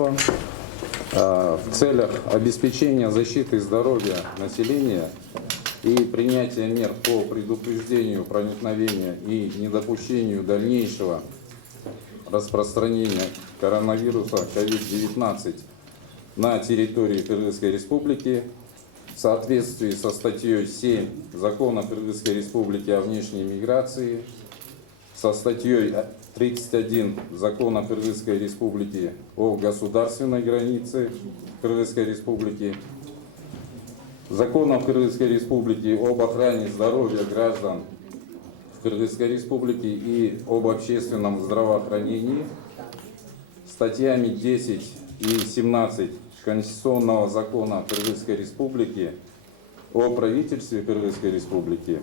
государства в целях обеспечения защиты здоровья населения и принятия мер по предупреждению проникновения и недопущению дальнейшего распространения коронавируса COVID-19 на территории Кыргызской Республики в соответствии со статьей 7 Закона Кыргызской Республики о внешней миграции, со статьей 31 Закона Кыргызской Республики о государственной границе Кыргызской Республики, Законом Кыргызской Республики об охране здоровья граждан Кыргызской Республики и об общественном здравоохранении, статьями 10 и 17 Конституционного закона Кыргызской Республики о правительстве Кыргызской Республики,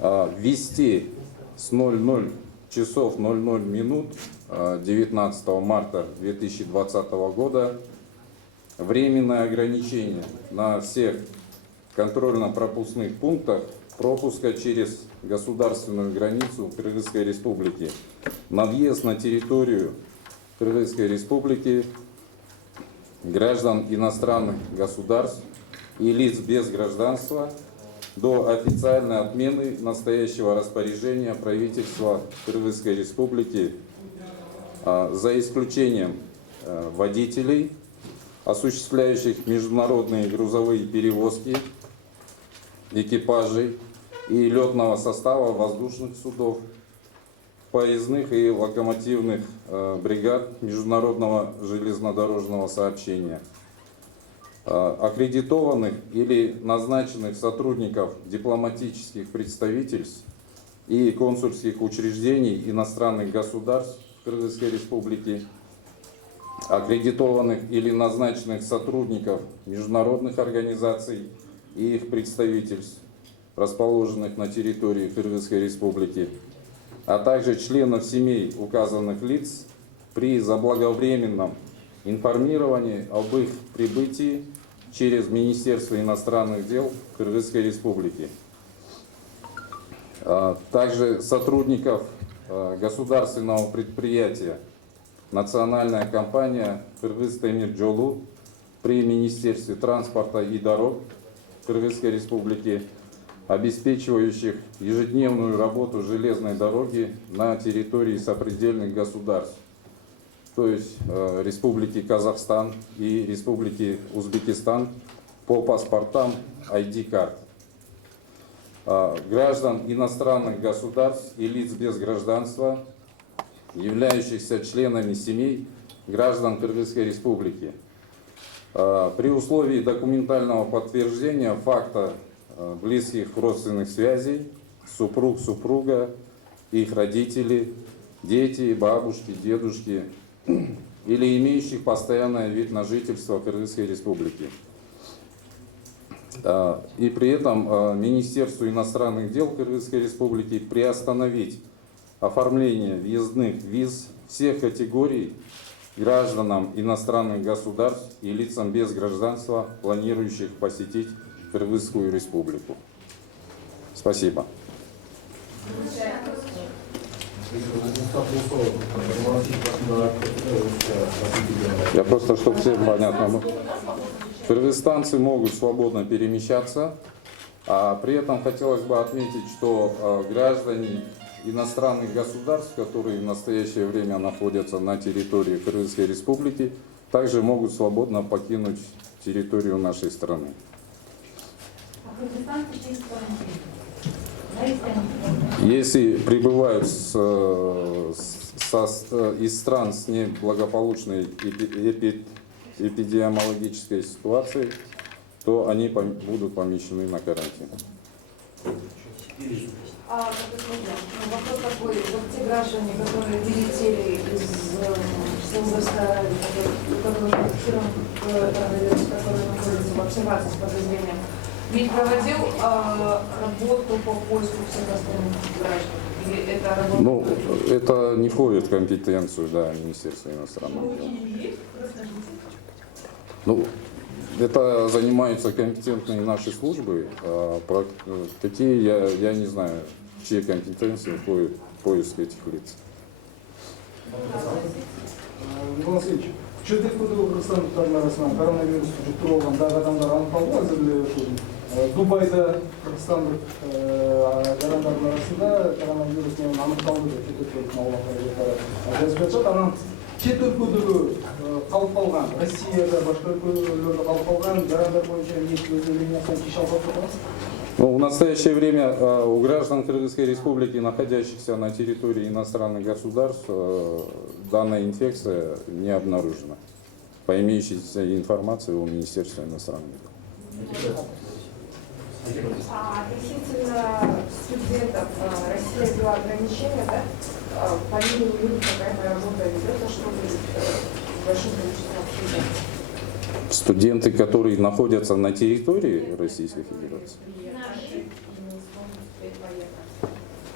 ввести с 00 часов 00 минут 19 марта 2020 года временное ограничение на всех контрольно-пропускных пунктах пропуска через государственную границу Кыргызской Республики на въезд на территорию Кыргызской Республики граждан иностранных государств и лиц без гражданства до официальной отмены настоящего распоряжения правительства Кыргызской Республики, за исключением водителей, осуществляющих международные грузовые перевозки, экипажей и летного состава воздушных судов, поездных и локомотивных бригад международного железнодорожного сообщения, аккредитованных или назначенных сотрудников дипломатических представительств и консульских учреждений иностранных государств Кыргызской Республики, аккредитованных или назначенных сотрудников международных организаций и их представительств, расположенных на территории Кыргызской Республики, а также членов семей указанных лиц при заблаговременном информировании об их прибытии через Министерство иностранных дел Кыргызской Республики. Также сотрудников государственного предприятия Национальная компания Кыргыз-Темир-Жолу при Министерстве транспорта и дорог Кыргызской Республики, обеспечивающих ежедневную работу железной дороги на территории сопредельных государств, то есть Республики Казахстан и Республики Узбекистан по паспортам ID-карт, граждан иностранных государств и лиц без гражданства, являющихся членами семей граждан Кыргызской Республики, при условии документального подтверждения факта близких родственных связей, супруг, супруга, их родители, дети, бабушки, дедушки или имеющих постоянный вид на жительство Кыргызской Республики. И при этом Министерству иностранных дел Кыргызской Республики приостановить оформление въездных виз всех категорий гражданам иностранных государств и лицам без гражданства, планирующих посетить Кыргызскую Республику. Спасибо. Я просто, чтобы всем понятно, кыргызстанцы могут свободно перемещаться, а при этом хотелось бы отметить, что граждане иностранных государств, которые в настоящее время находятся на территории Кыргызской Республики, также могут свободно покинуть территорию нашей страны. Если прибывают из стран с неблагополучной эпидемиологической ситуацией, то они будут помещены на карантин. Вопрос такой, вот те граждане, которые вылетели из возраста, который находится в обсервации с подозрением, ведь проводил работу по поиску всех остальных граждан? Или это работа? Ну, это не входит в компетенцию, да, Министерства иностранных дел. Ну, это занимаются компетентные наши службы, про какие я не знаю, в чьи компетенции входит поиск этих лиц. Николай Васильевич, шетелдік қырғызстандықтардың арасынан коронавирус жұқтырып алған дағы адамдар анықталды әзірге. Дубайда қырғызстандық жарандардың арасында коронавирус анықталды деп шетелдік мағлұматтар жазып жатады. Анан шет өлкөдөгү калып калган, Россияда, башка өлкөлөрдө калып калган жарандар боюнча эмнеге өзгөрүүнү чечип алып жатабыз? Ну, в настоящее время у граждан Кыргызской Республики, находящихся на территории иностранных государств, данная инфекция не обнаружена. По имеющейся информации у Министерства иностранных дел. Относительно студентов Россия ввела ограничения, да? По ним какая-то работа ведется, чтобы большим количеством студентов. Студенты, которые находятся на территории Российской Федерации,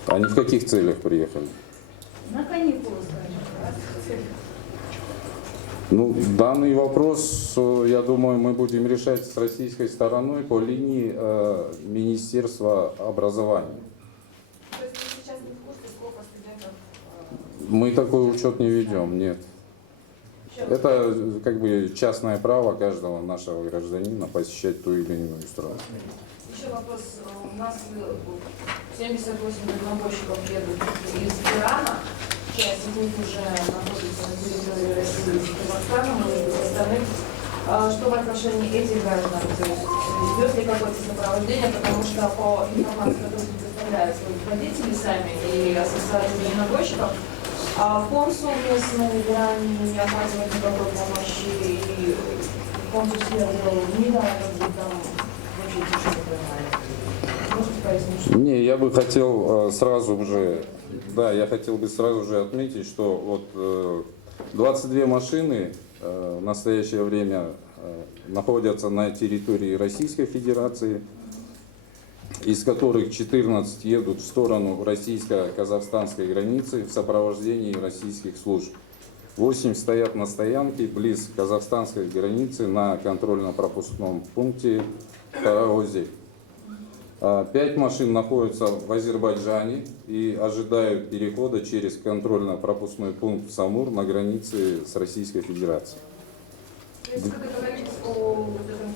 они в каких целях приехали? На каникулы, скажем. Ну, данный вопрос, я думаю, мы будем решать с российской стороной по линии Министерства образования. То есть вы сейчас не в курсе, сколько студентов? Мы такой учет не ведем, нет. Это как бы частное право каждого нашего гражданина посещать ту или иную страну. Еще вопрос. У нас 78 дальнобойщиков едут из Ирана. Часть из них уже находится на территории России и Казахстана, может быть, остальных. Что в отношении этих граждан? То есть идет ли какое-то сопровождение? Потому что по информации, которую предоставляют водители сами и ассоциации дальнобойщиков, консул местный в Иране не оказывает никакой помощи, и консул съездил в Мира, там вообще ничего не понимает. Можете пояснить, что? Не, я бы хотел сразу же, да, я хотел бы сразу же отметить, что вот 22 машины в настоящее время находятся на территории Российской Федерации, из которых 14 едут в сторону российско-казахстанской границы в сопровождении российских служб. 8 стоят на стоянке близ казахстанской границы на контрольно-пропускном пункте Караозе. 5 машин находятся в Азербайджане и ожидают перехода через контрольно-пропускной пункт Самур на границе с Российской Федерацией. То есть вы говорите о вот этом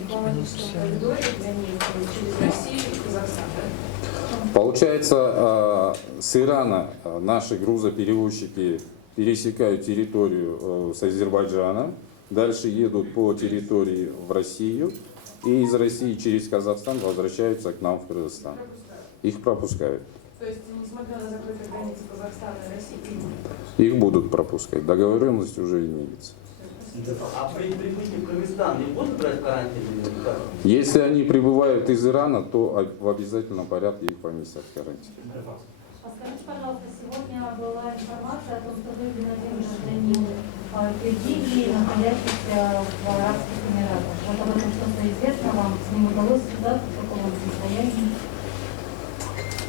дипломатическом коридоре для них через Россию и Казахстан, да? Получается, с Ирана наши грузоперевозчики пересекают территорию с Азербайджана, дальше едут по территории в Россию и из России через Казахстан возвращаются к нам в Кыргызстан. Их пропускают. То есть, несмотря на закрытые границы Казахстана и России, Их будут пропускать. Договоренность уже имеется. А при прибытии в Кыргызстан не будут брать карантин или как? Если они прибывают из Ирана, то в обязательном порядке их поместят в карантин. Скажите, пожалуйста, сегодня была информация о том, что вы на день гражданин Киргизии, находящийся в Арабских Эмиратах. Вот об этом что-то известно вам? С ним удалось связаться, в каком он состоянии?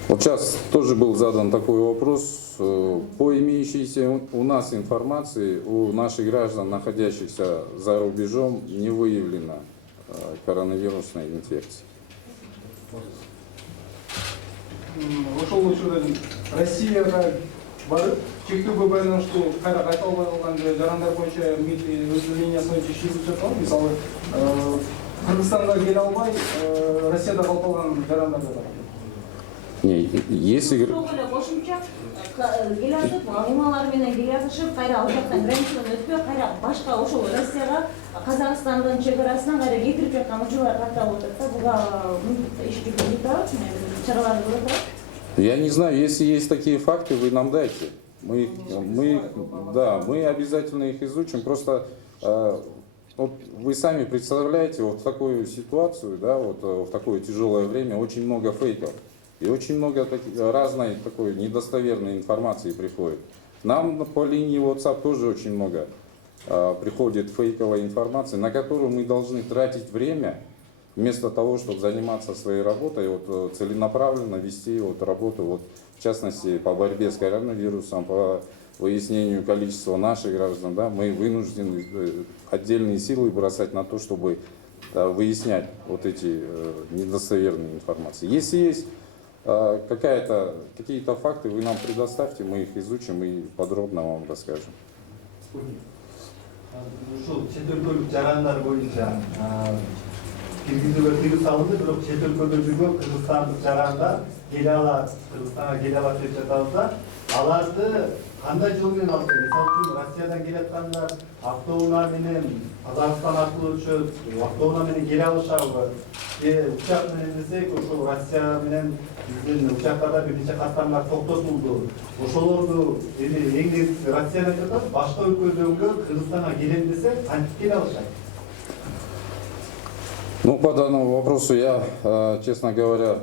Вот сейчас тоже был задан такой вопрос. По имеющейся у нас информации, у наших граждан, находящихся за рубежом, не выявлено коронавирусной инфекции. Ошол учурда Россияга барып, чектөөгө байланыштуу кайра кайта албай калган жарандар боюнча өз линиясына чечилип жаткан. Мисалы, Кыргызстанга келе албай, Россияда калып калган жарандар да бар. Не, если... Кошумча келатып, мамалар менен келатышып, кайра ал жактан границадан өтпөй, кайра башка ошол Россияга, Казакстандын чек арасынан кайра кетирип жаткан учурлар каттап отурат да. Буга иш жүргүзүлүп турат, чаралар көрүп турат. Я не знаю, если есть такие факты, вы нам дайте. Мы обязательно их изучим. Просто вот вы сами представляете, вот в такую ситуацию, да, вот в такое тяжелое время очень много фейков. И очень много разной такой недостоверной информации приходит. Нам по линии WhatsApp тоже очень много приходит фейковой информации, на которую мы должны тратить время, вместо того, чтобы заниматься своей работой, вот, целенаправленно вести вот, работу, вот, в частности, по борьбе с коронавирусом, по выяснению количества наших граждан. Да, мы вынуждены отдельные силы бросать на то, чтобы выяснять вот эти недостоверные информации. Если есть какие-то факты, вы нам предоставьте, мы их изучим и подробно вам расскажем. ушул чет өлкөлүк жарандар боюнча киргизүүгө тыюу салынды, бирок чет өлкөдө жүргөн кыргызстандык жарандар келе алат, Кыргызстанга келе алат деп жатабыз. Аларды кандай жол менен алып келет? Мисалы үчүн Россиядан келаткандар автоунаа менен Казакстан аркылуу өтүшөт, автоунаа менен келе алышабы? Же учак менен десек, ошол Россия менен биздин учактарда бир нече каттамдар токтотулду. Ошолорду эми эң негизгиси Россиядан жатат, башка өлкөдөнгө Кыргызстанга келем десе, кантип келе алышат? Ну, по данному вопросу я, честно говоря,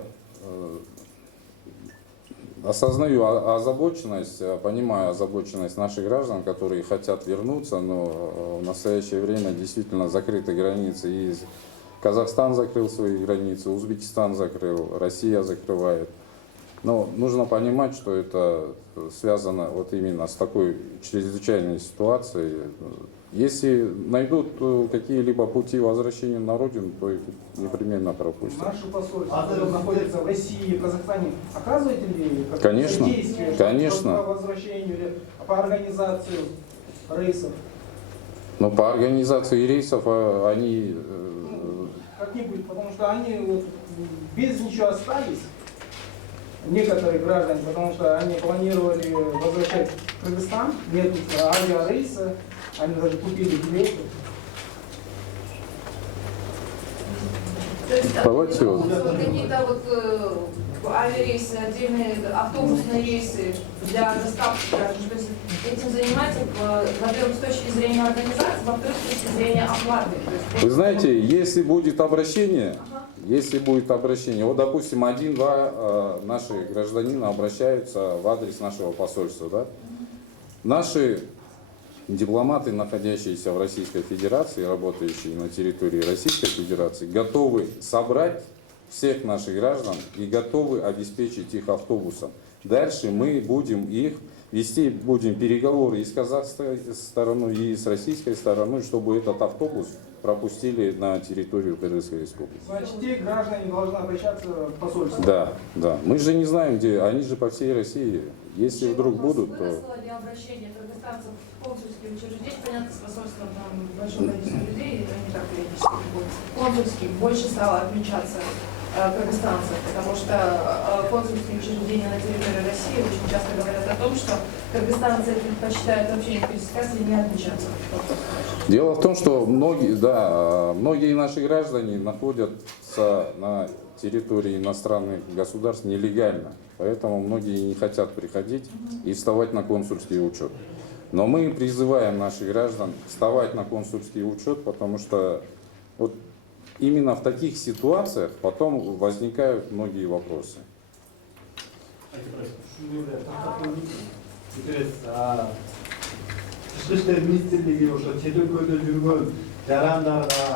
осознаю озабоченность, понимаю озабоченность наших граждан, которые хотят вернуться, но в настоящее время действительно закрыты границы. И Казахстан закрыл свои границы, Узбекистан закрыл, Россия закрывает. Но нужно понимать, что это связано вот именно с такой чрезвычайной ситуацией. Если найдут какие-либо пути возвращения на родину, то их непременно пропустят. Наши посольства, которые находятся в России, в Казахстане, оказываете ли Конечно, действия конечно. по возвращению или по организации рейсов? Но по организации рейсов они... Как-нибудь, потому что они вот без ничего остались, некоторые граждане, потому что они планировали возвращать в Кыргызстан, нет авиарейса, они даже купили билеты. То есть Давайте вот. какие-то вот авиарейсы, отдельные автобусные рейсы для доставки граждан. То есть этим занимается, во-первых, с точки зрения организации, во-вторых, с точки зрения оплаты. Вы знаете, если будет обращение, вот, допустим, 1-2 наши гражданина обращаются в адрес нашего посольства, да? Наши дипломаты, находящиеся в Российской Федерации, работающие на территории Российской Федерации, готовы собрать всех наших граждан и готовы обеспечить их автобусом. Дальше мы будем их вести, будем переговоры и с казахской стороной, и с российской стороной, чтобы этот автобус пропустили на территорию Кыргызской Республики. Значит, те граждане должны обращаться в посольство. Да, да. Мы же не знаем, где, они же по всей России. Если вдруг будут, Вы то... наслали обращение кыргызстанцев в консульские учреждения, понятно, с посольством там большое количество людей, это не так критически. Консульские больше стало отмечаться кыргызстанцев, потому что консульские учреждения на территории России очень часто говорят о том, что кыргызстанцы предпочитают вообще не пересекаться и не отмечаться. Дело в том, что многие наши граждане находятся на территории иностранных государств нелегально, поэтому многие не хотят приходить и вставать на консульский учет. Но мы призываем наших граждан вставать на консульский учет, потому что вот именно в таких ситуациях потом возникают многие вопросы. Тышкы иштер министрлиги ошо чет өлкөдө жүргөн жарандарга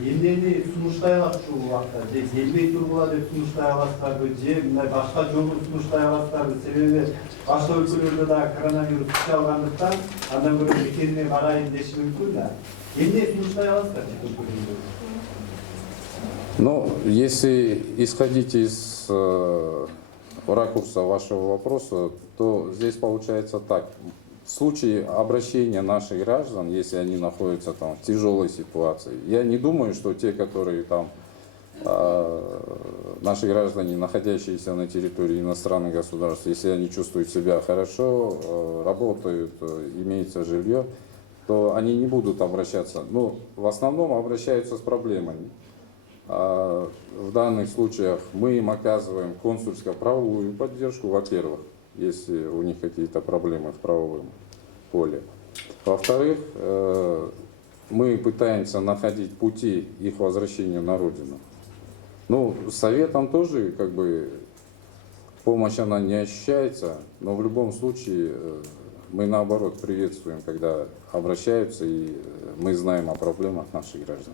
эмнени сунуштай алат ушул убакта? Же келбей тургула деп сунуштай аласыздарбы, же мындай башка жолду сунуштай аласыздарбы? Себеби башка өлкөлөрдө да коронавирус чыга алгандыктан андан көрө бекерине барайын деши мүмкүн да. Эмне сунуштай аласыздар чет өлкөдө? Ну, если исходить из ракурса вашего вопроса, то здесь получается так. В случае обращения наших граждан, если они находятся там в тяжелой ситуации, я не думаю, что те, которые там, наши граждане, находящиеся на территории иностранных государств, если они чувствуют себя хорошо, работают, имеется жилье, то они не будут обращаться. Но в основном обращаются с проблемами. В данных случаях мы им оказываем консульско-правовую поддержку, во-первых, если у них какие-то проблемы в правовом поле. Во-вторых, мы пытаемся находить пути их возвращения на родину. Ну, советом тоже, как бы, помощь она не ощущается, но в любом случае мы наоборот приветствуем, когда обращаются, и мы знаем о проблемах наших граждан.